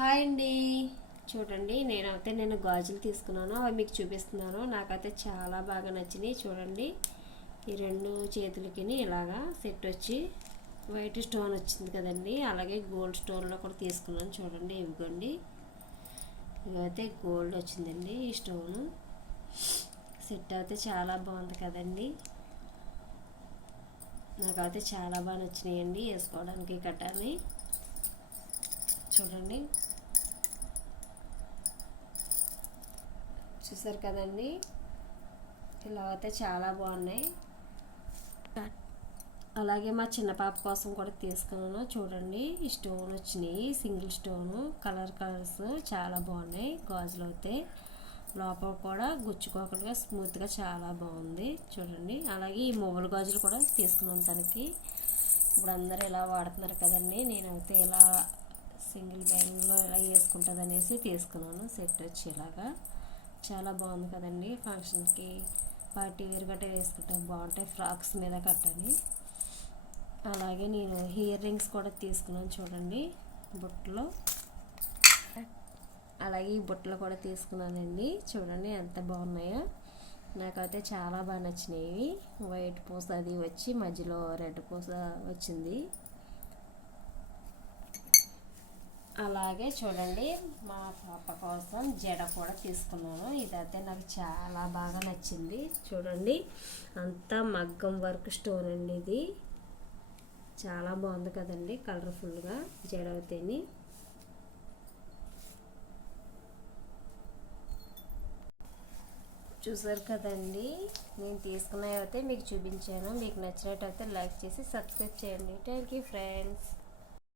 Hi అండి. చూడండి నేను గాజులు తీసుకున్నాను, అవి మీకు చూపిస్తున్నాను. నాకైతే చాలా బాగా నచ్చినాయి. చూడండి, ఈ రెండు చేతులకి ఇలాగా సెట్ వచ్చి వైట్ స్టోన్ వచ్చింది కదండి, అలాగే గోల్డ్ స్టోన్లో కూడా తీసుకున్నాను. చూడండి, ఇవిగోండి, ఇవైతే గోల్డ్ వచ్చిందండి. ఈ స్టోను సెట్ అయితే చాలా బాగుంది కదండి. నాకైతే చాలా బాగా నచ్చినాయండి వేసుకోవడానికి కట్టాలి. చూడండి, చూసారు కదండి, ఇలా అయితే చాలా బాగున్నాయి. అలాగే మా చిన్న పాప కోసం కూడా తీసుకున్నాను. చూడండి, ఈ స్టోన్ వచ్చినాయి, సింగిల్ స్టోను, కలర్స్ చాలా బాగున్నాయి. గాజులు అయితే లోపల కూడా గుచ్చుకోకుండా స్మూత్గా చాలా బాగుంది. చూడండి, అలాగే ఈ మొబైల్ గాజులు కూడా తీసుకున్నాను తనకి. ఇప్పుడు అందరూ ఇలా వాడుతున్నారు కదండి, నేనైతే ఇలా సింగిల్ బ్యాంగ్లో ఇలా వేసుకుంటుంది అనేసి తీసుకున్నాను. సెట్ వచ్చి ఇలాగా చాలా బాగుంది కదండి. ఫంక్షన్కి పార్టీ వేర్ గట్రా వేసుకుంటే బాగుంటాయి, ఫ్రాక్స్ మీద కట్టని. అలాగే నేను ఇయర్ రింగ్స్ కూడా తీసుకున్నాను. చూడండి, బుట్టలో, అలాగే ఈ బుట్టలు కూడా తీసుకున్నానండి. చూడండి ఎంత బాగున్నాయో, నాకైతే చాలా బాగా నచ్చినాయి. వైట్ పూస అది వచ్చి మధ్యలో రెడ్ పూస వచ్చింది. అలాగే చూడండి, మా పాప కోసం జడ కూడా తీసుకున్నాను. ఇదైతే నాకు చాలా బాగా నచ్చింది. చూడండి, అంతా మగ్గం వర్క్ స్టోన్ అండి. ఇది చాలా బాగుంది కదండి, కలర్ఫుల్గా జడ అయితేని. చూసారు కదండి, నేను తీసుకున్నవి అయితే మీకు చూపించాను. మీకు నచ్చినట్టయితే లైక్ చేసి సబ్స్క్రైబ్ చేయండి. Thank you friends.